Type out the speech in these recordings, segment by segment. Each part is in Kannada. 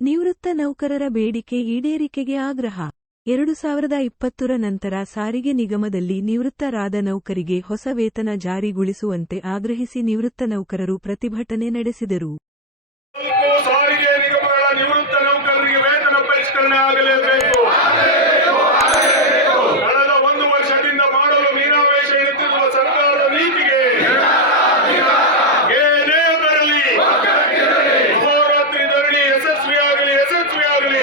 ನಿವೃತ್ತ ನೌಕರರ ಬೇಡಿಕೆ ಈಡೇರಿಕೆಗೆ ಆಗ್ರಹ. ಎರಡು ಸಾವಿರದ ಇಪ್ಪತ್ತರ ನಂತರ ಸಾರಿಗೆ ನಿಗಮದಲ್ಲಿ ನಿವೃತ್ತರಾದ ನೌಕರಿಗೆ ಹೊಸ ವೇತನ ಜಾರಿಗೊಳಿಸುವಂತೆ ಆಗ್ರಹಿಸಿ ನಿವೃತ್ತ ನೌಕರರು ಪ್ರತಿಭಟನೆ ನಡೆಸಿದರು ನಾಲ್ಕು ಸಾರಿಗೆ ನಿಗಮಗಳ ನಿವೃತ್ತ ನೌಕರರಿಗೆ ವೇತನ ಪರಿಷ್ಕರಣೆ ಆಗಲೇಬೇಕು ಕಳೆದ ಒಂದು ವರ್ಷದಿಂದ ಮಾಡಲು ಮೀನಾವೇಶ ಎನ್ನುತ್ತಿರುವ ಸರ್ಕಾರದ ನೀತಿಗೆ ಏನೇ ಬರಲಿ ಅಹೋರಾತ್ರಿ ಧರಣಿ ಯಶಸ್ವಿಯಾಗಲಿ ಯಶಸ್ವಿಯಾಗಲಿ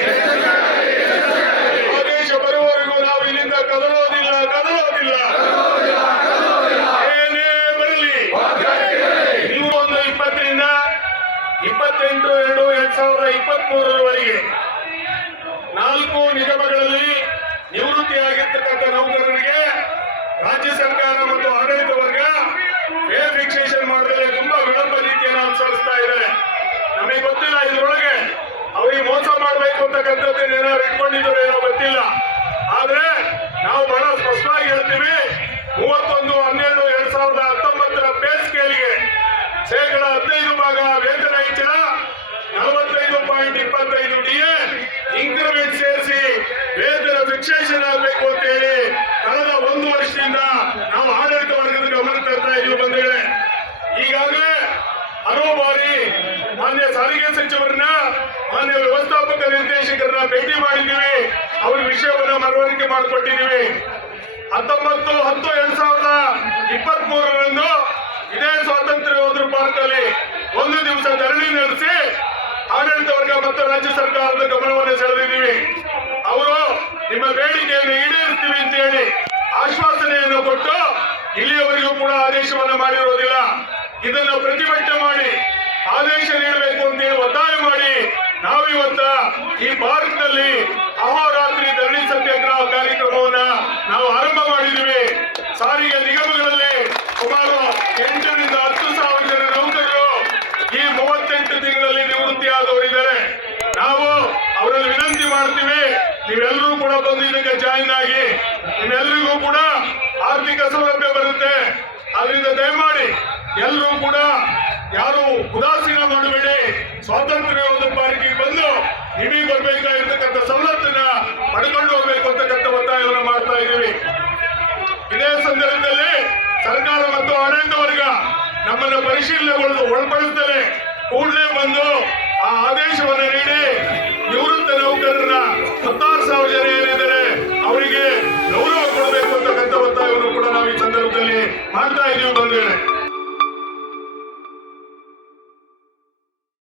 ಆದೇಶ ಬರುವವರೆಗೂ ನಾವು ಇಲ್ಲಿಂದ ಕದಲೋದಿಲ್ಲ ಕದಲೋದಿಲ್ಲ ಏನೇ ಬರಲಿ ನೀವು ಒಂದು ಇಪ್ಪತ್ತರಿಂದ ಇಪ್ಪತ್ತೆಂಟು ಎರಡು ಎರಡ್ ಸಾವಿರದ ಇಪ್ಪತ್ತ್ ಮೂರರವರೆಗೆ ನಾಲ್ಕು ನಿಗಮಗಳಲ್ಲಿ ನಿವೃತ್ತಿಯಾಗಿರ್ತಕ್ಕಂಥ ನೌಕರರಿಗೆ ರಾಜ್ಯ ಸರ್ಕಾರ ಮತ್ತು ಆಡಳಿತ ವರ್ಗ ಪೇ ಫಿಕ್ಸೇಷನ್ ಮಾಡದಲ್ಲೇ ತುಂಬಾ ವಿಳಂಬ ರೀತಿಯನ್ನು ಅನುಸರಿಸ್ತಾ ಇದ್ದಾರೆ. ನಮಗೆ ಗೊತ್ತಿಲ್ಲ, ಇದ್ರೊಳಗೆ ಅವರಿಗೆ ಮೋಸ ಮಾಡಬೇಕು ಅಂತಕ್ಕಂಥದ್ದನ್ನು ಏನಾದ್ರು ಇಟ್ಕೊಂಡಿದ್ದಾರೆ ಏನೋ ಗೊತ್ತಿಲ್ಲ. ಆದ್ರೆ ನಾವು ಬಹಳ ಸ್ಪಷ್ಟವಾಗಿ ಹೇಳ್ತೀವಿ, ಮೂವತ್ತೊಂದು, ಹನ್ನೆರಡು, ಎರಡ್ ಸಾವಿರದ ಹತ್ತೊಂಬತ್ತರ ಪೇ ಸ್ಕೇಲ್ಗೆ ಶೇಕಡ ಹದಿನೈದು ಭಾಗ ವೇತನ ಹೆಚ್ಚಳ ಪಾಯಿಂಟ್ ಇಪ್ಪತ್ತೈದು ಡಿಎ ಇನ್ಕ್ರಿಮೆಂಟ್ ಸೇರಿಸಿ ವೇತನ ಫಿಕ್ಸೇಷನ್ ಆಗಬೇಕು ಅಂತ ಹೇಳಿ ಕಳೆದ ಒಂದು ವರ್ಷದಿಂದ ನಾವು ಆಡಳಿತ ವರ್ಗದ ಗಮನ ತರ್ತಾ ಇದೀವಿ ಬಂದಿದೆ ಈಗಾಗಲೇ ಹಲವು ಬಾರಿ ಮಾನ್ಯ ಸಾರಿಗೆ ಸಚಿವರನ್ನ, ಮಾನ್ಯ ವ್ಯವಸ್ಥಾಪಕ ನಿರ್ದೇಶಕರನ್ನ ಭೇಟಿ ಮಾಡಿದ್ದೀವಿ. ಅವ್ರ ವಿಷಯವನ್ನ ಮನವರಿಕೆ ಮಾಡಿಕೊಟ್ಟಿದ್ದೀವಿ. ಹತ್ತೊಂಬತ್ತು, ಹತ್ತು, ಎರಡ್ ಸಾವಿರದ ಇಪ್ಪತ್ತ್ ಮೂರರಂದು ಇದೇ ಸ್ವಾತಂತ್ರ್ಯ ಯೋಧರ ಪಾರ್ಕಲ್ಲಿ ಒಂದು ದಿವಸ ಧರಣಿ ನಡೆಸಿ ಆಡಳಿತ ವರ್ಗ ಮತ್ತು ರಾಜ್ಯ ಸರ್ಕಾರದ ಗಮನವನ್ನು ಸೆಳೆದಿದ್ದೀವಿ. ಅವರು ನಿಮ್ಮ ಬೇಡಿಕೆಯನ್ನು ಈಡೇರಿಸ್ತೀವಿ ಅಂತ ಹೇಳಿ ಆಶ್ವಾಸನೆಯನ್ನು ಕೊಟ್ಟು ಇಲ್ಲಿಯವರೆಗೂ ಕೂಡ ಆದೇಶವನ್ನು ಮಾಡಿರುವುದಿಲ್ಲ ಇದನ್ನು ಪ್ರತಿಭಟನೆ ಮಾಡಿ ಆದೇಶ ನೀಡಬೇಕು ಅಂತ ಒತ್ತಾಯ ಮಾಡಿ ನಾವಿವತ್ತ ಈ ಭಾರತದಲ್ಲಿ ಅಹೋರಾತ್ರಿ ಧರಣಿ ಸತ್ಯಾಗ್ರಹ ಕಾರ್ಯಕ್ರಮವನ್ನ ನಾವು ಆರಂಭ ಮಾಡಿದ್ದೀವಿ. ಸಾರಿಗೆ ನಿಗಮಗಳಲ್ಲಿ ಮಾಡ್ತೀವಿ ನೀವೆಲ್ಲರೂ ಕೂಡ ಬಂದು ಇದಕ್ಕೆ ಜಾಯಿನ್ ಆಗಿ, ನಿಮ್ಮೆಲ್ಲರಿಗೂ ಕೂಡ ಆರ್ಥಿಕ ಸೌಲಭ್ಯ ಬರುತ್ತೆ. ಅದರಿಂದ ದಯಮಾಡಿ ಎಲ್ಲರೂ ಕೂಡ ಯಾರು ಉದಾಸೀನ ಮಾಡಬೇಡಿ ಸ್ವಾತಂತ್ರ್ಯ ಒಂದು ಪಾರ್ಟಿಗೆ ಬಂದು ನಿಮಗೆ ಬರ್ಬೇಕಾಗಿರ್ತಕ್ಕಂಥ ಸವಲತ್ತನ್ನ ಪಡ್ಕೊಂಡು ಹೋಗ್ಬೇಕು ಅಂತಕ್ಕಂಥ ಒತ್ತಾಯವನ್ನು ಮಾಡ್ತಾ ಇದ್ದೀವಿ. ಇದೇ ಸಂದರ್ಭದಲ್ಲಿ ಸರ್ಕಾರ ಮತ್ತು ಆಡಳಿತ ವರ್ಗ ನಮ್ಮನ್ನು ಪರಿಶೀಲನೆಗೊಳ್ಳಲು ಒಳಪಡಿಸುತ್ತಲೇ ಕೂಡಲೇ ಬಂದು ಆ ಆದೇಶವನ್ನು ನೀಡಿ ನಿವೃತ್ತ ಅವರಿಗೆ